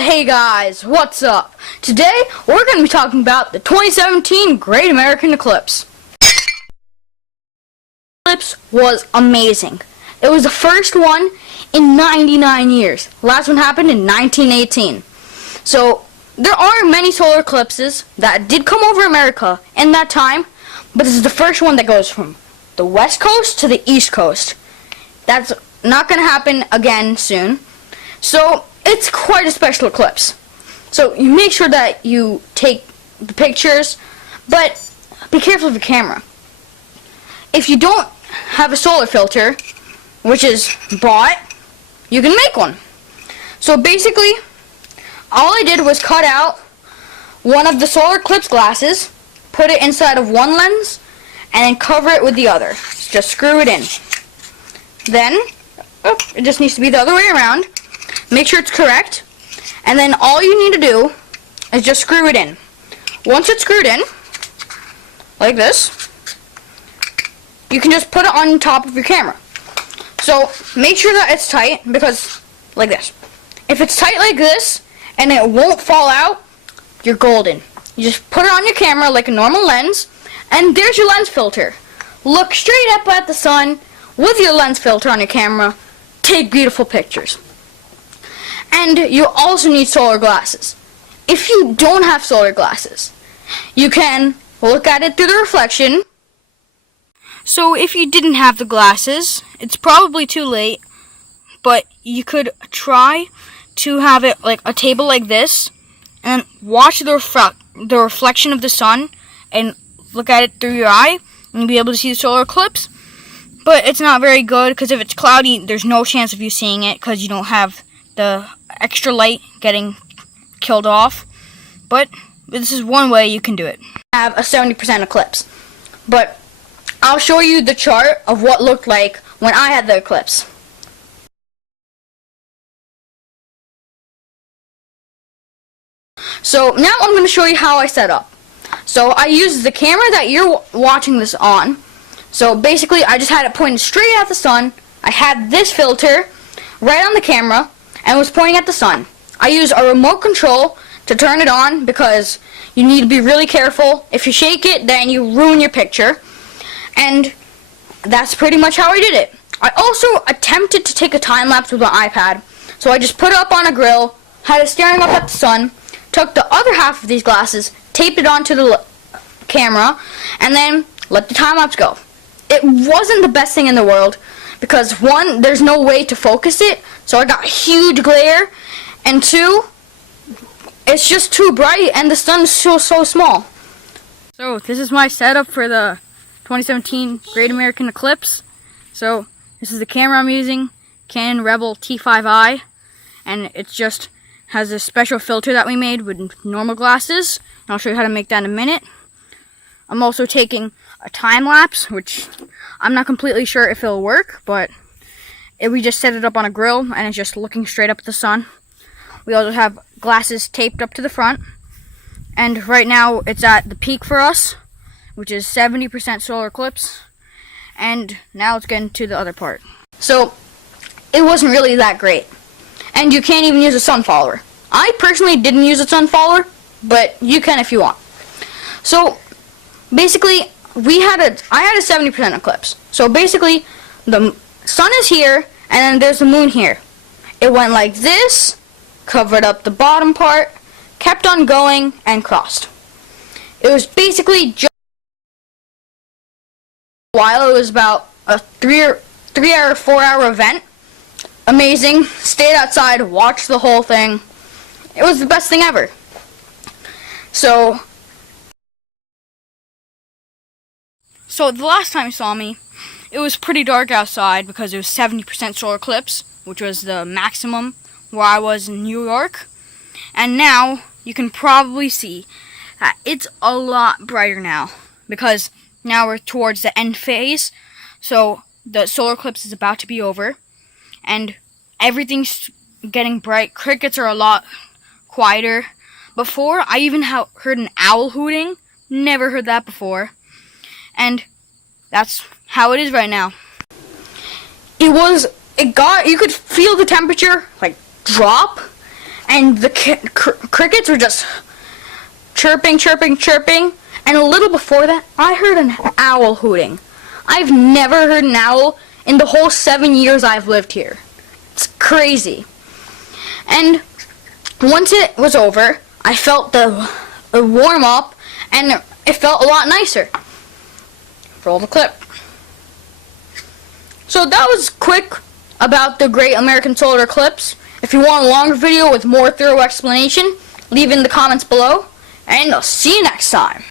Hey guys, what's up? Today we're going to be talking about the 2017 Great American Eclipse. Eclipse was amazing. It was the first one in 99 years. Last one happened in 1918. So there are many solar eclipses that did come over America in that time, but this is the first one that goes from the west coast to the east coast. That's not going to happen again soon. So it's quite a special eclipse. So you make sure that you take the pictures, but be careful of your camera. If you don't have a solar filter, which is bought, you can make one. So basically, all I did was cut out one of the solar eclipse glasses, put it inside of one lens, and then cover it with the other. Just screw it in. Then, it just needs to be the other way around. Make sure it's correct, and then all you need to do is just screw it in. Once it's screwed in, like this, you can just put it on top of your camera. So make sure that it's tight, because like this. If it's tight like this and it won't fall out, you're golden. You just put it on your camera like a normal lens, and there's your lens filter. Look straight up at the sun with your lens filter on your camera. Take beautiful pictures. And you also need solar glasses. If you don't have solar glasses, you can look at it through the reflection. So if you didn't have the glasses, it's probably too late, but you could try to have it like a table like this, and watch the reflection of the sun and look at it through your eye, and you'll be able to see the solar eclipse. But it's not very good, because if it's cloudy, there's no chance of you seeing it, because you don't have the extra light getting killed off. But this is one way you can do it. I have a 70% eclipse, but I'll show you the chart of what looked like when I had the eclipse. So now I'm going to show you how I set up. So I used the camera that you're watching this on. So basically I just had it pointed straight at the sun. I had this filter right on the camera and was pointing at the sun. I use a remote control to turn it on, because you need to be really careful. If you shake it, then you ruin your picture. And that's pretty much how I did it. I also attempted to take a time lapse with my iPad. So I just put it up on a grill, had it staring up at the sun, took the other half of these glasses, taped it onto the camera, and then let the time lapse go. It wasn't the best thing in the world, because one, there's no way to focus it, so I got huge glare, and two, it's just too bright and the sun is so small. So this is my setup for the 2017 Great American Eclipse. So this is the camera I'm using, Canon Rebel T5i, and it just has a special filter that we made with normal glasses. I'll show you how to make that in a minute. I'm also taking a time lapse, which I'm not completely sure if it'll work, but we just set it up on a grill and it's just looking straight up at the sun. We also have glasses taped up to the front, and right now it's at the peak for us, which is 70% solar eclipse, and now let's get into the other part. So it wasn't really that great, and you can't even use a sun follower. I personally didn't use a sun follower, but you can if you want. So basically I had a 70% eclipse. So basically the sun is here and then there's the moon here. It went like this, covered up the bottom part, kept on going, and crossed. It was basically just a while. It was about a 4-hour event. Amazing. Stayed outside, watched the whole thing. It was the best thing ever. So the last time you saw me, it was pretty dark outside because it was 70% solar eclipse, which was the maximum where I was in New York. And now you can probably see that it's a lot brighter now, because now we're towards the end phase. So the solar eclipse is about to be over, and everything's getting bright. Crickets are a lot quieter. Before, I even heard an owl hooting. Never heard that before. And that's how it is right now. You could feel the temperature like drop, and the crickets were just chirping, chirping, chirping. And a little before that, I heard an owl hooting. I've never heard an owl in the whole 7 years I've lived here. It's crazy. And once it was over, I felt the warm up, and it felt a lot nicer. Roll the clip. So that was quick about the Great American Solar Eclipse. If you want a longer video with more thorough explanation, leave in the comments below, and I'll see you next time.